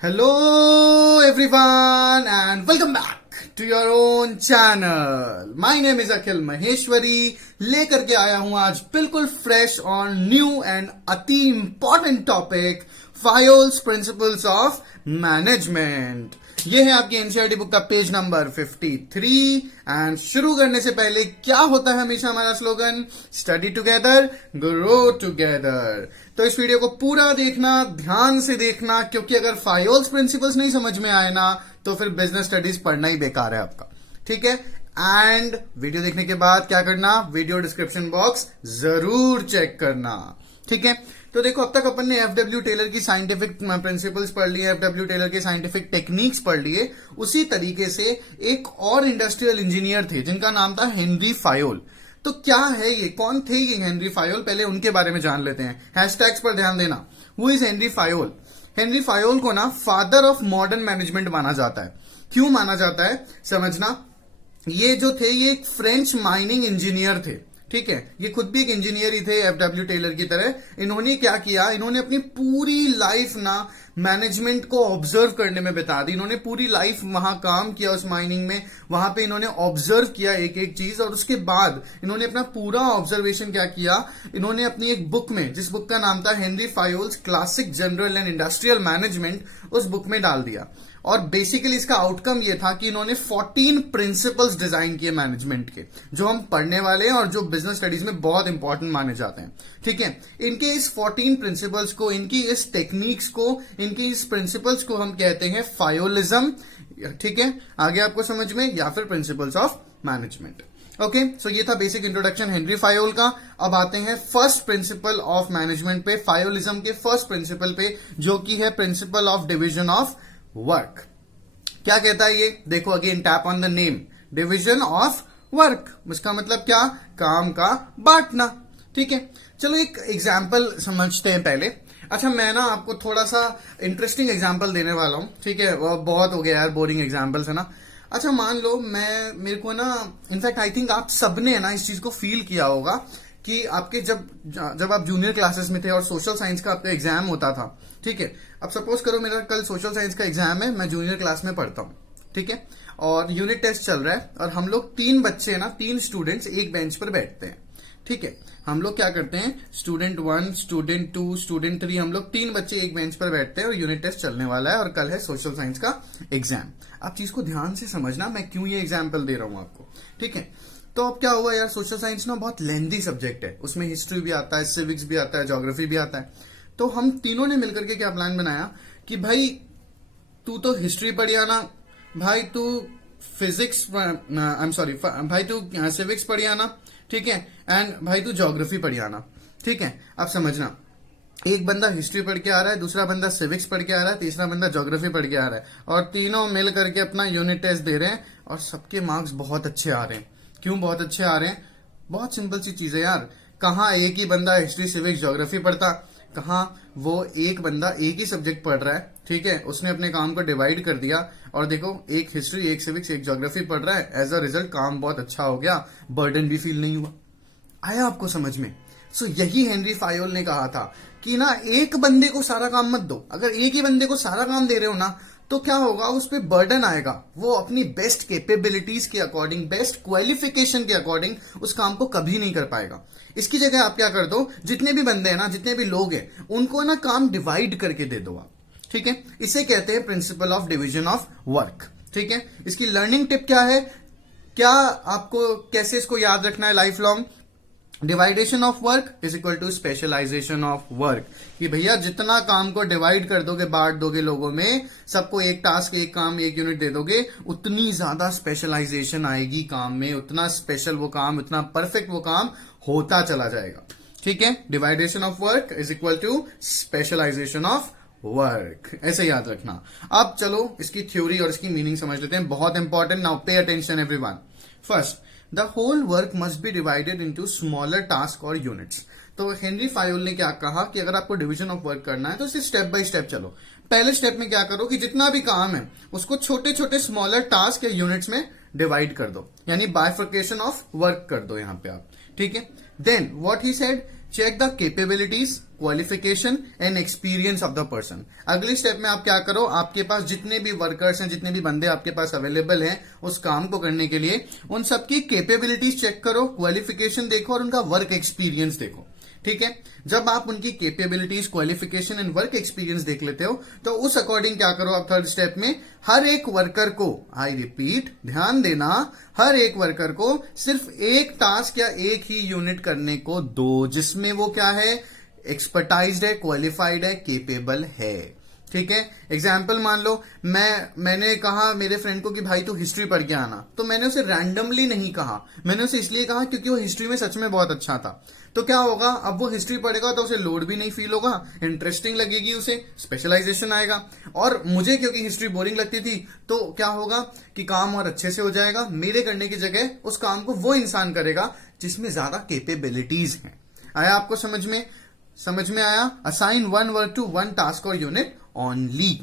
Hello everyone and welcome back to your own channel. My name is Akhil Maheshwari. लेकर के आया हूं आज बिल्कुल फ्रेश और न्यू एंड अति important topic Fayol's principles of management. ये है आपकी एनसीईआरटी बुक का पेज नंबर 53। एंड शुरू करने से पहले क्या होता है हमेशा हमारा slogan, study together grow together. तो इस वीडियो को पूरा देखना, ध्यान से देखना, क्योंकि अगर फायोल्स प्रिंसिपल्स नहीं समझ में आए ना तो फिर बिजनेस स्टडीज पढ़ना ही बेकार है आपका। ठीक है। एंड वीडियो देखने के बाद क्या करना, वीडियो डिस्क्रिप्शन बॉक्स जरूर चेक करना। ठीक है। तो देखो, अब तक अपन ने एफडब्ल्यू टेलर की साइंटिफिक प्रिंसिपल्स पढ़ लिए, एफडब्ल्यू टेलर के साइंटिफिक टेक्निक्स पढ़ लिए। उसी तरीके से एक और इंडस्ट्रियल इंजीनियर थे जिनका नाम था हेनरी फायोल। तो क्या है ये, कौन थे ये हेनरी फायोल, पहले उनके बारे में जान लेते हैं। हैशटैग्स पर ध्यान देना। Who is Henri Fayol? Henri Fayol को ना फादर ऑफ मॉडर्न मैनेजमेंट माना जाता है। क्यों माना जाता है समझना। ये जो थे ये एक फ्रेंच माइनिंग इंजीनियर थे। ठीक है। ये खुद भी एक इंजीनियर ही थे एफडब्ल्यू टेलर की तरह। इन्होंने क्या किया, इन्होंने अपनी पूरी लाइफ ना मैनेजमेंट को ऑब्जर्व करने में बिता दी। इन्होंने पूरी लाइफ वहां काम किया उस माइनिंग में, वहां पे इन्होंने ऑब्जर्व किया एक एक चीज। और उसके बाद इन्होंने अपना पूरा ऑब्जर्वेशन क्या किया, इन्होंने अपनी एक बुक में, जिस बुक का नाम था Henri Fayol's classic general and industrial management, उस बुक में डाल दिया। और बेसिकली इसका आउटकम ये था कि इन्होंने 14 प्रिंसिपल्स डिजाइन किए मैनेजमेंट के, जो हम पढ़ने वाले हैं और जो बिजनेस स्टडीज में बहुत इंपॉर्टेंट माने जाते हैं। ठीक है। इनके इस 14 प्रिंसिपल्स को, इनकी इस टेक्निक्स को, इनकी इस प्रिंसिपल्स को हम कहते हैं फायोलिज्म। ठीक है। आगे आपको समझ में, या फिर प्रिंसिपल्स ऑफ मैनेजमेंट। ओके। सो ये था बेसिक इंट्रोडक्शन हेनरी फायोल का। अब आते हैं फर्स्ट प्रिंसिपल ऑफ मैनेजमेंट पे, फायोलिज्म के फर्स्ट प्रिंसिपल पे, जो कि है principle of division of work. क्या कहता है ये, देखो again tap on the name, division of work. इसका मतलब क्या, काम का बांटना। ठीक है। चलो एक एग्जाम्पल समझते हैं पहले। अच्छा, मैं ना आपको थोड़ा सा इंटरेस्टिंग एग्जाम्पल देने वाला हूं। ठीक है। वो बहुत हो गया यार, बोरिंग एग्जाम्पल्स है ना। अच्छा, मान लो मेरे को ना, इनफैक्ट आई थिंक आप सबने ना इस चीज को फील किया होगा कि आपके जब आप जूनियर क्लासेस में थे और सोशल साइंस का आपका एग्जाम होता था। ठीक है। अब सपोज करो मेरा कल सोशल साइंस का एग्जाम है, मैं जूनियर क्लास में पढ़ता हूँ। ठीक है। और यूनिट टेस्ट चल रहा है और हम लोग 3 बच्चे ना, 3 स्टूडेंट्स एक बेंच पर बैठते हैं। ठीक है। हम लोग क्या करते हैं, स्टूडेंट 1, स्टूडेंट 2, स्टूडेंट 3, हम लोग 3 बच्चे एक बेंच पर बैठते हैं और यूनिट टेस्ट चलने वाला है और कल है सोशल साइंस का एग्जाम। आप चीज को ध्यान से समझना, मैं क्यों ये एग्जाम्पल दे रहा हूं आपको। ठीक है। तो अब क्या हुआ यार, सोशल साइंस ना बहुत लेंथी सब्जेक्ट है, उसमें हिस्ट्री भी आता है, सिविक्स भी आता है, ज्योग्राफी भी आता है। तो हम तीनों ने मिलकर के क्या प्लान बनाया कि भाई तू तो हिस्ट्री पढ़ आना, भाई तू फिजिक्स, आई एम सॉरी, भाई तू सिविक्स पढ़ आना। ठीक है। एंड भाई तू ज्योग्राफी पढ़ आना। ठीक है। अब समझना, एक बंदा हिस्ट्री पढ़ के आ रहा है, दूसरा बंदा सिविक्स पढ़ के आ रहा है, तीसरा बंदा ज्योग्राफी पढ़ के आ रहा है, और तीनों मिल करके अपना यूनिट टेस्ट दे रहे हैं और सबके मार्क्स बहुत अच्छे आ रहे हैं। क्यों बहुत अच्छे आ रहे हैं? बहुत सिंपल सी चीज है यार। कहाँ एक ही बंदा हिस्ट्री सिविक्स ज्योग्राफी पढ़ता, कहाँ वो एक बंदा एक ही सब्जेक्ट पढ़ रहा है। ठीक है। उसने अपने काम को डिवाइड कर दिया और देखो, एक हिस्ट्री, एक सिविक्स, एक ज्योग्राफी पढ़ रहा है। एज अ रिजल्ट काम बहुत अच्छा हो गया, बर्डन भी फील नहीं हुआ। आया आपको समझ में? सो यही हेनरी फायोल ने कहा था कि ना, एक बंदे को सारा काम मत दो। अगर एक ही बंदे को सारा काम दे रहे हो ना, तो क्या होगा, उस पर बर्डन आएगा। वो अपनी बेस्ट कैपेबिलिटीज के अकॉर्डिंग, बेस्ट क्वालिफिकेशन के अकॉर्डिंग उस काम को कभी नहीं कर पाएगा। इसकी जगह आप क्या कर दो, जितने भी बंदे हैं ना, जितने भी लोग हैं, उनको ना काम डिवाइड करके दे दो आप। ठीक है। इसे कहते हैं principle of division of work. ठीक है। इसकी लर्निंग टिप क्या है, क्या आपको कैसे इसको याद रखना है life long, division of work is equal to specialisation of work. कि भैया जितना काम को डिवाइड कर दोगे, बांट दोगे लोगों में, सबको एक टास्क, एक काम, एक यूनिट दे दोगे, उतनी ज्यादा स्पेशलाइजेशन आएगी काम में, उतना स्पेशल वो काम, उतना परफेक्ट वो काम होता चला जाएगा। ठीक है। Division of work is equal to specialisation of work, ऐसे याद रखना। अब चलो इसकी थ्योरी और इसकी मीनिंग समझ लेते हैं, बहुत important. Now pay attention everyone. First, the whole work must be divided into smaller task और यूनिट्स। तो हेनरी फायोल ने क्या कहा कि अगर आपको डिवीजन ऑफ वर्क करना है तो इसे स्टेप बाय स्टेप चलो। पहले स्टेप में क्या करो कि जितना भी काम है उसको छोटे छोटे स्मॉलर टास्क या यूनिट्स में डिवाइड कर दो, यानी बाइफर्केशन ऑफ वर्क कर दो यहां पे आप। ठीक है। Then what he said check the capabilities, qualification and experience of the person. अगले स्टेप में आप क्या करो, आपके पास जितने भी वर्कर्स हैं, जितने भी बंदे आपके पास अवेलेबल हैं उस काम को करने के लिए, उन सबकी कैपेबिलिटीज चेक करो, क्वालिफिकेशन देखो और उनका वर्क एक्सपीरियंस देखो। ठीक है, जब आप उनकी capabilities, qualification and work experience देख लेते हो तो उस अकॉर्डिंग क्या करो आप थर्ड स्टेप में, हर एक वर्कर को, आई रिपीट, ध्यान देना, हर एक वर्कर को सिर्फ एक टास्क या एक ही यूनिट करने को दो जिसमें वो क्या है, एक्सपर्टाइज्ड है, क्वालिफाइड है, केपेबल है। ठीक है, एग्जाम्पल मान लो मैंने कहा मेरे फ्रेंड को कि भाई तू हिस्ट्री पढ़ के आना, तो मैंने उसे रैंडमली नहीं कहा, मैंने उसे इसलिए कहा क्योंकि वो हिस्ट्री में सच में बहुत अच्छा था। तो क्या होगा, अब वो हिस्ट्री पढ़ेगा तो उसे लोड भी नहीं फील होगा, इंटरेस्टिंग लगेगी, उसे स्पेशलाइजेशन आएगा। और मुझे क्योंकि हिस्ट्री बोरिंग लगती थी तो क्या होगा कि काम और अच्छे से हो जाएगा, मेरे करने की जगह उस काम को वो इंसान करेगा जिसमें ज्यादा कैपेबिलिटीज हैं। आया आपको समझ में आया? Assign one work to one task और unit only.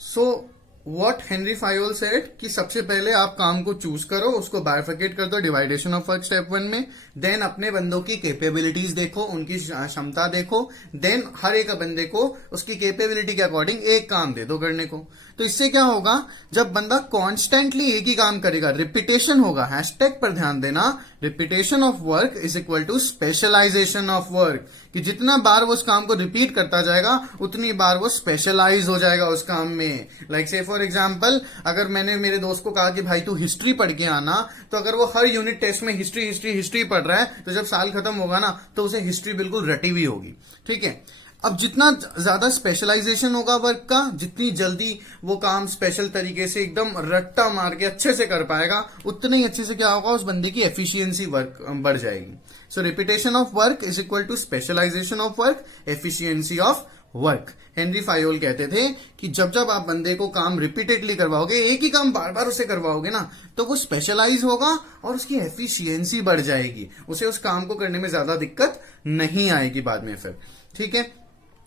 So what Henri Fayol said कि सबसे पहले आप काम को चूज करो, उसको बाइफर्केट कर दो डिवाइडेशन ऑफ वर्क स्टेप 1 में, देन अपने बंदों की कैपेबिलिटीज देखो, उनकी क्षमता देखो, देन हर एक बंदे को उसकी कैपेबिलिटी के अकॉर्डिंग एक काम दे दो करने को। तो इससे क्या होगा, जब बंदा कॉन्स्टेंटली एक ही काम करेगा, रिपीटेशन होगा, हैशटैग पर ध्यान देना, repetition of work is equal to specialisation of work, कि जितना बार वो उस काम को रिपीट करता जाएगा उतनी बार वो स्पेशलाइज हो जाएगा उस काम में। लाइक से फॉर एग्जाम्पल, अगर मैंने मेरे दोस्त को कहा कि भाई तू हिस्ट्री पढ़ के आना, तो अगर वो हर यूनिट टेस्ट में हिस्ट्री हिस्ट्री हिस्ट्री पढ़ रहा है तो जब साल खत्म होगा ना तो उसे हिस्ट्री बिल्कुल रटी हुई होगी। ठीक है, अब जितना ज्यादा स्पेशलाइजेशन होगा वर्क का, जितनी जल्दी वो काम स्पेशल तरीके से एकदम रट्टा मार के अच्छे से कर पाएगा, उतने ही अच्छे से क्या होगा, उस बंदे की एफिशिएंसी वर्क बढ़ जाएगी। So repetition of work is equal to specialisation of work, efficiency of work. Henri Fayol कहते थे कि जब जब आप बंदे को काम रिपीटेडली करवाओगे, एक ही काम बार बार उसे करवाओगे ना, तो वो स्पेशलाइज होगा और उसकी एफिशिएंसी बढ़ जाएगी, उसे उस काम को करने में ज्यादा दिक्कत नहीं आएगी बाद में फिर। ठीक है,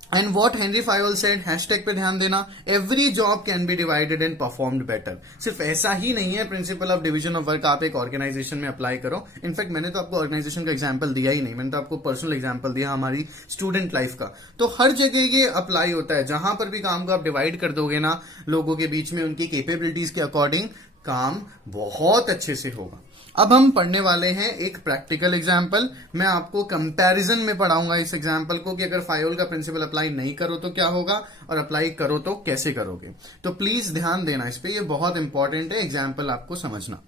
and what Henri Fayol said, hashtag पे ध्यान देना, every job can be divided and performed better. सिर्फ ऐसा ही नहीं है, principle of division of work आप एक ऑर्गेनाइजेशन में अप्लाई करो। इनफैक्ट मैंने तो आपको ऑर्गेनाइजेशन का एग्जांपल दिया ही नहीं, मैंने तो आपको पर्सनल एग्जांपल दिया हमारी स्टूडेंट लाइफ का। तो हर जगह ये अप्लाई होता है, जहां पर भी काम को आप डिवाइड कर दोगे ना लोगों के बीच में, उनकी कैपेबिलिटीज के अकॉर्डिंग, काम बहुत अच्छे से होगा। अब हम पढ़ने वाले हैं एक प्रैक्टिकल एग्जाम्पल। मैं आपको कंपैरिजन में पढ़ाऊंगा इस एग्जाम्पल को कि अगर फायोल का प्रिंसिपल अप्लाई नहीं करो तो क्या होगा और अप्लाई करो तो कैसे करोगे। तो प्लीज ध्यान देना इस पे, ये बहुत इंपॉर्टेंट है एग्जाम्पल आपको समझना।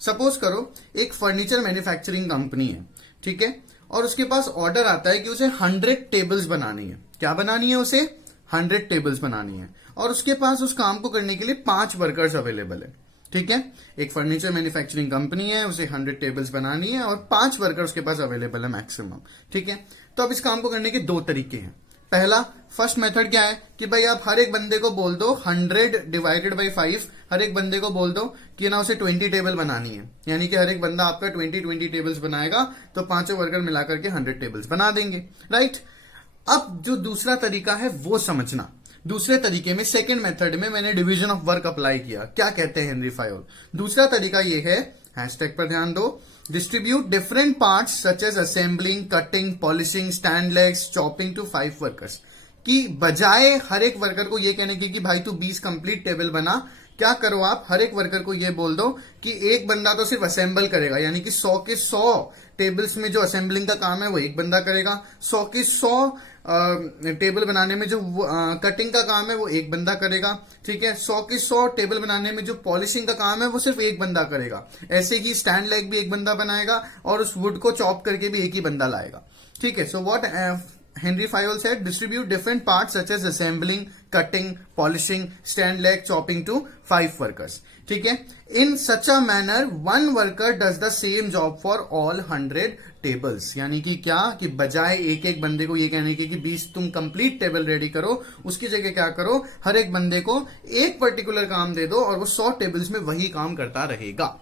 सपोज करो एक फर्नीचर मैन्युफैक्चरिंग कंपनी है, ठीक है, और उसके पास ऑर्डर आता है कि उसे 100 टेबल्स बनानी है। क्या बनानी है उसे? 100 टेबल्स बनानी है, और उसके पास उस काम को करने के लिए 5 वर्कर्स अवेलेबल है। ठीक है, एक फर्नीचर मैन्युफैक्चरिंग कंपनी है, उसे 100 टेबल्स बनानी है और 5 वर्कर उसके पास अवेलेबल है मैक्सिमम। ठीक है, तो अब इस काम को करने के 2 तरीके हैं। पहला, फर्स्ट मेथड क्या है कि भाई आप हर एक बंदे को बोल दो 100 डिवाइडेड बाई 5, हर एक बंदे को बोल दो कि ना उसे 20 टेबल बनानी है, यानी कि हर एक बंदा आपका 20 टेबल्स बनाएगा तो 5 वर्कर मिलाकर के 100 टेबल्स बना देंगे। राइट, अब जो दूसरा तरीका है वो समझना। दूसरे तरीके में, सेकंड मेथड में, मैंने डिवीजन ऑफ वर्क अप्लाई किया। क्या कहते हैं हेनरी फायोल? दूसरा तरीका ये है, हैशटैग पर ध्यान दो, distribute different parts such as assembling, cutting, polishing, stand legs, chopping to 5 workers. कि बजाय हर एक वर्कर को ये कहने की कि भाई तू 20 कंप्लीट टेबल बना, क्या करो आप हर एक वर्कर को ये बोल दो कि एक बंदा तो सिर्फ असेंबल करेगा, यानी कि 100 के 100 टेबल्स में जो असेंबलिंग का काम है वो एक बंदा करेगा, 100 के 100 टेबल बनाने में जो कटिंग का काम है वो एक बंदा करेगा। ठीक है, 100 के 100 टेबल बनाने में जो पॉलिशिंग का काम है वो सिर्फ एक बंदा करेगा। ऐसे ही स्टैंड लेग भी एक बंदा बनाएगा और उस वुड को चॉप करके भी एक ही बंदा लाएगा। ठीक है, so what Henry Fayol said, distribute different parts such as assembling, cutting, polishing, stand leg, chopping to 5 workers. ठीक है, in such a manner one worker does the same job for all 100 tables. यानी कि क्या, कि बजाय एक एक बंदे को ये कहने की कि 20 तुम कंप्लीट टेबल रेडी करो, उसकी जगह क्या करो, हर एक बंदे को एक पर्टिकुलर काम दे दो और वो 100 टेबल्स में वही काम करता रहेगा।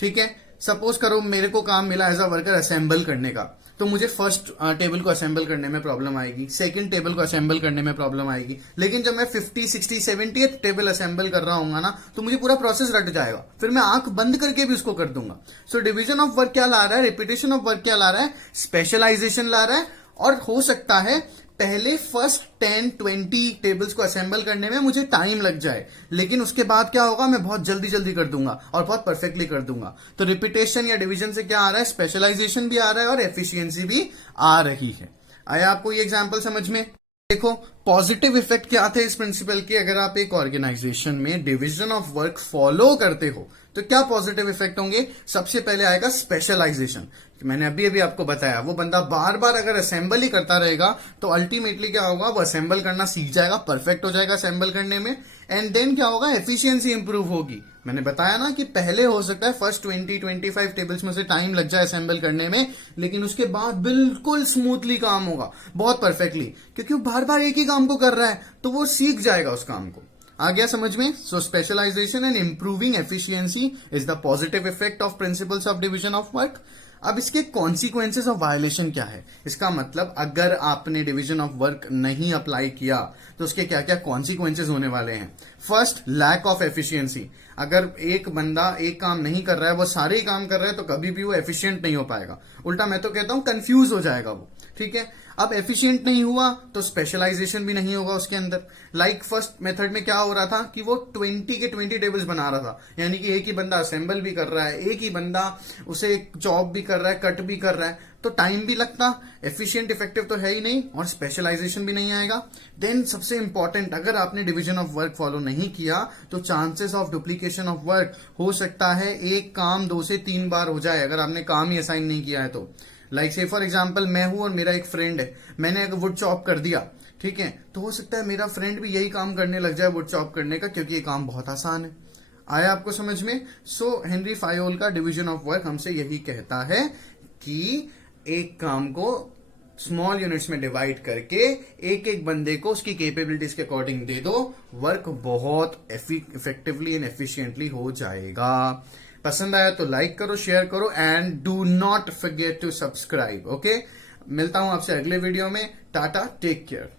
ठीक है, सपोज करो मेरे को काम मिला एज अ वर्कर असेंबल करने का, तो मुझे फर्स्ट टेबल को असेंबल करने में प्रॉब्लम आएगी, सेकंड टेबल को असेंबल करने में प्रॉब्लम आएगी, लेकिन जब मैं 50, 60, 70th टेबल असेंबल कर रहा हूंगा ना तो मुझे पूरा प्रोसेस रट जाएगा, फिर मैं आंख बंद करके भी उसको कर दूंगा। सो डिवीजन ऑफ वर्क क्या ला रहा है, रिपीटेशन ऑफ वर्क क्या ला रहा है, स्पेशलाइजेशन ला रहा है और हो सकता है पहले फर्स्ट 10-20 टेबल्स को असेंबल करने में मुझे टाइम लग जाए, लेकिन उसके बाद क्या होगा, मैं बहुत जल्दी जल्दी कर दूंगा और बहुत परफेक्टली कर दूंगा। तो रिपीटेशन या डिवीजन से क्या आ रहा है, स्पेशलाइजेशन भी आ रहा है और एफिशिएंसी भी आ रही है। आया आपको ये एग्जाम्पल समझ में? देखो पॉजिटिव इफेक्ट क्या थे इस प्रिंसिपल के, अगर आप एक ऑर्गेनाइजेशन में डिवीजन ऑफ वर्क फॉलो करते हो तो क्या पॉजिटिव इफेक्ट होंगे। सबसे पहले आएगा स्पेशलाइजेशन। मैंने अभी अभी आपको बताया, वो बंदा बार बार अगर असेंबल ही करता रहेगा तो अल्टीमेटली क्या होगा, वो असेंबल करना सीख जाएगा, परफेक्ट हो जाएगा असेंबल करने में। एंड देन क्या होगा, एफिशिएंसी इंप्रूव होगी। मैंने बताया ना कि पहले हो सकता है फर्स्ट 20-25 टेबल्स में से टाइम लग जाए असेंबल करने में, लेकिन उसके बाद बिल्कुल स्मूथली काम होगा, बहुत परफेक्टली, क्योंकि वो बार बार एक ही काम को कर रहा है तो वो सीख जाएगा उस काम को। आ गया समझ में? So specialisation and improving efficiency is the positive effect of principles of division of work. अब इसके कॉन्सिक्वेंसेस ऑफ वायलेशन क्या है, इसका मतलब अगर आपने डिवीजन ऑफ वर्क नहीं अप्लाई किया तो उसके क्या क्या कॉन्सिक्वेंसेस होने वाले हैं। First, lack of efficiency. अगर एक बंदा एक काम नहीं कर रहा है, वो सारे ही काम कर रहा है, तो कभी भी वो एफिशिएंट नहीं हो पाएगा। उल्टा मैं तो कहता हूं कंफ्यूज हो जाएगा वो। ठीक है, अब एफिशिएंट नहीं हुआ तो स्पेशलाइजेशन भी नहीं होगा उसके अंदर। लाइक फर्स्ट मेथड में क्या हो रहा था कि वो 20 के 20 टेबल्स बना रहा था, यानी कि एक ही बंदा असेंबल भी कर रहा है, एक ही बंदा उसे चॉप भी कर रहा है, कट भी कर रहा है, तो टाइम भी लगता, एफिशिएंट इफेक्टिव तो है ही नहीं, और स्पेशलाइजेशन भी नहीं आएगा। देन सबसे इंपॉर्टेंट, अगर आपने डिवीजन ऑफ वर्क फॉलो नहीं किया तो chances of duplication of work हो सकता है एक काम 2 से 3 बार हो जाए अगर आपने काम ही असाइन नहीं किया है तो। लाइक से फॉर एग्जाम्पल, मैं हूं और मेरा एक फ्रेंड है, मैंने अगर वुड चॉप कर दिया, ठीक है, तो हो सकता है मेरा फ्रेंड भी यही काम करने लग जाए वुड चॉप करने का, क्योंकि ये काम बहुत आसान है। आया आपको समझ में? सो हेनरी फायोल का डिवीजन ऑफ वर्क हमसे यही कहता है कि एक काम को स्मॉल यूनिट्स में डिवाइड करके एक एक बंदे को उसकी कैपेबिलिटीज के अकॉर्डिंग दे दो, वर्क बहुत इफेक्टिवली एंड एफिशिएंटली हो जाएगा। पसंद आया तो लाइक करो, शेयर करो, and do not forget to subscribe. Okay, मिलता हूं आपसे अगले वीडियो में। Tata, take care.